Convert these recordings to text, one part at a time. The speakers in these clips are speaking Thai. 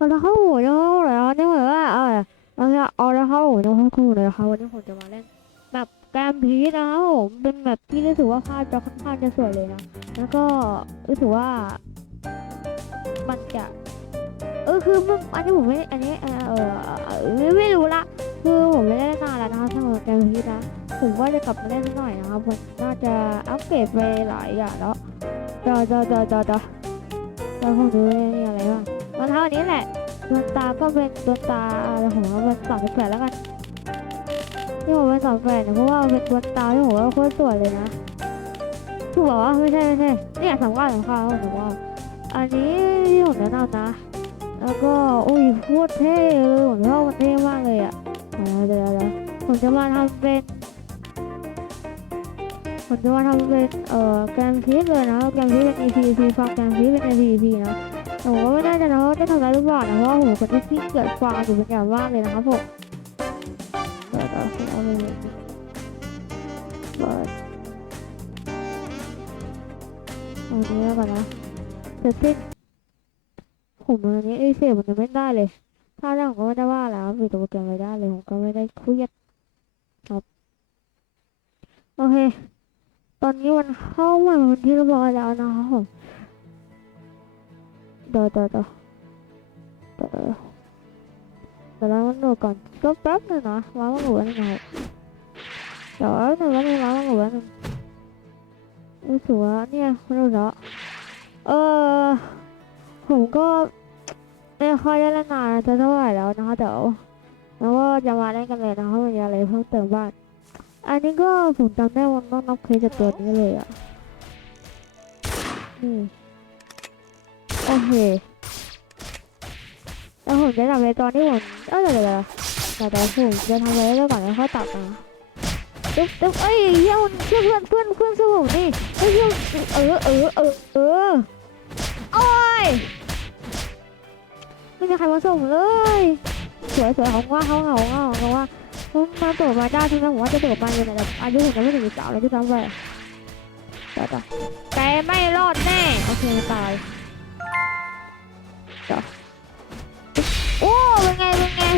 เอาละครับผมจะเข้าเลยนี่เหมือนว่าเอาละเอาละเอาละครับผมจะเข้าคู่เลยนะครับวันนี้ผมจะมาเล่นแบบแกมพีนะครับผมเป็นแบบที่รู้สึกว่าภาพจะค่อนข้างจะสวยเลยนะ แล้วก็รู้สึกว่า มันจะเออคือมันอันนี้ผมไม่อันนี้เออเออไม่รู้ละคือผมไม่ได้เล่นนานแล้วนะครับสำหรับแกมพีนะผมว่าจะกลับมาเล่นหน่อยนะครับมันน่าจะอัปเกรดไปหลายอย่างแล้วจอจอจอจอจอแล้วผมดูนี่อะไรบ้างรองเท้าอันนี้แหละดวงตาก็เป็นดวงตาอะไรผมว่าเป็นสามสิบแปดแล้วกันที่ผมเป็นสามแปดเนี่ยเพราะว่าเป็นดวงตาที่ผมว่าโคตรสวยเลยนะคือบอกว่าไม่ใช่ไม่ใช่นี่ยสำคัญสำคัญผมบอกว่าอันนี้ที่ผมแนะนำนะ แล้วก็อุ้ยโคตรเท่เลยผมชอบมันเท่มากเลยอะเดี๋ยวเดี๋ยวผมจะมาทำเป็นผมจะมาทำเป็นเอ่อแกรมพีเลยนะแกรมพีเป็น EP EP ฟังแกรมพีเป็น EP EP นะ แต่ผมว่าไม่ได้จะนะว่าจะทำอะไรหรือเปล่านะเพราะว่าผมเป็นคนที่เกิดฟังอยู่เป็นอย่างมากเลยนะครับผมเปิดเอาเอาไปเลยเปิดเอาอันนี้แล้วก่อนนะเสร็จสิ้นผมอันนี้เอ้เสียมันยังไม่ได้เลย ถ้าได้ผมก็ไม่ได้ว่าแล้วปิดตัวโปรแกรมไว้ได้เลยผมก็ไม่ได้เครียดครับโอเค ตอนนี้มันเข้ามาเป็นที่เรียบร้อยแล้วนะครับผม เดี๋ยวเดี๋ยวเดี๋ยวเดี๋ยวเดี๋ยวเดี๋ยวล้างมันหนูก่อนก็แป๊บหนึงนะล้างมันหนูนึงนะครับเดี๋ยวแป๊บหนึงแล้วนึงล้างมันหนูนึงรู้สึกว่าเนี่ยไม่รู้แล้วเออผมก็ไม่ค่อยได้เล่นนานจะเท่าไหร่แล้วนะคะเดี๋ยวแล้วก็จะมาเล่นกันเลยนะคะมันมีอะไรเพิ่มเติมบ้างอันนี้ก็ผมจำได้ว่าต้องนับเคสจากตัวนี้เลยอะนี่ โอเคแล้วผมจะทำอะไรตอนที่ผมเออเดี๋ยวเดี๋ยวเดี๋ยวเดี๋ยวผมจะทำอะไรแล้วก่อนแล้วค่อยตัดนะตึ๊บตึ๊บเอ้ยเฮียมันเพื่อนเพื่อนเพื่อนเพื่อนสู้ผมนี่เฮ้ยเฮียเออเออเออเออโอ้ยไม่มีใครมาส่งเลย สวยสวยของว่าเขาเหงาเหงาเขาว่าผมมาเปิดมาได้ที่นั่นผมว่าจะเปิดมาอยู่แต่อายุผมยังไม่ถึงสาวเลยที่ทำไปต่อต่อแกไม่รอดแน่โอเคตาย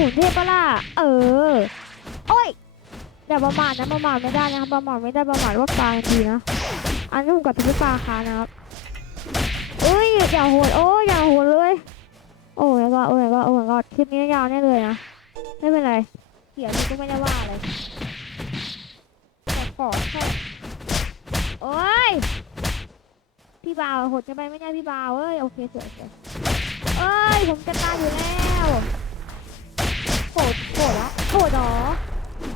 ไงเป็นไงหุ่นเทพปะล่ะเออ โอ้ยอย่าประมาทนะประมาทไม่ได้นะครับประมาทไม่ได้ประมาทว่ากลางทีนะ อันนี้ผมกับทุกปลาคานะครับเอ้ยอย่าโหดโอ้ยอย่าโหดเลย โอ้ยก็โอ้ยก็โอ้ยก็คลิปนี้ยาวแน่เลยนะไม่เป็นไรเขียนก็ไม่ได้ว่าอะไรแต่ขอแค่โอ้ยพี่บ่าวโหดจะไปไม่ได้พี่บ่าวเอ้ยโอเคสวยสวยเอ้ยผมจะตายอยู่แล้วโหดโหดละโหดหรอ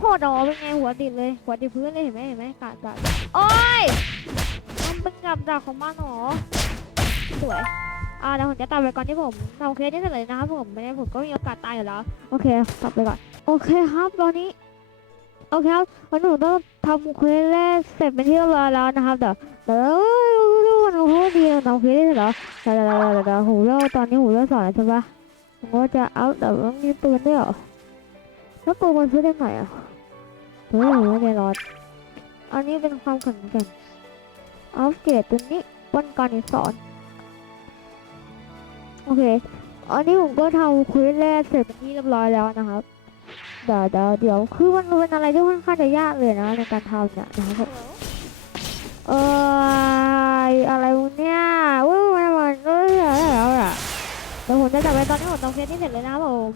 โหดหรอเป็นไงหัวติดเลยหัวติดพื้นเลยเห็นไหมเห็นไหมกาดกาดโอ้ยมันเป็นกับดักของมันหรอสวยอ่าเดี๋ยวผมจะตัดไปก่อนที่ผมทำเคสนี้เสร็จเลยนะครับผมไม่ได้ผมก็มีโอกาสตายอยู่แล้วโอเคตัดไปก่อนโอเคครับตอนนี้โอเคครับวันนี้ผมต้องทำเควสแรกเสร็จเป็นที่เรียบร้อยแล้วนะครับเดี๋ยวเดี๋ยวทุกคนโอ้โหดีเราทำเคสได้เสร็จแล้วเดี๋ยวเดี๋ยวเดี๋ยวหูเลือตอนนี้หูเลือสอนใช่ปะผมก็จะเอาแต่ต้องมีปืนด้วยเหรอแล้วปืนมันซื้อได้ไหนอะ เฮ้ยผมไม่ได้รอดอันนี้เป็นความแข็งแกร่งอัปเกรดตัวนี้วันการสอนโอเค อันนี้ผมก็ทำควสแรกเสร็จเป็นที่เรียบร้อยแล้วนะครับ เดี๋ยวเดี๋ยวเดี๋ยวคือมันเป็นอะไรที่ค่อนข้างจะยากเลยนะในการทำเนี่ยนะครับเอออะไรวะเนี่ยว้าวมันมันเออแล้วอะเดี๋ยวผมจะจับไปตอนที่ผมทำเควสที่เสร็จเลยนะผม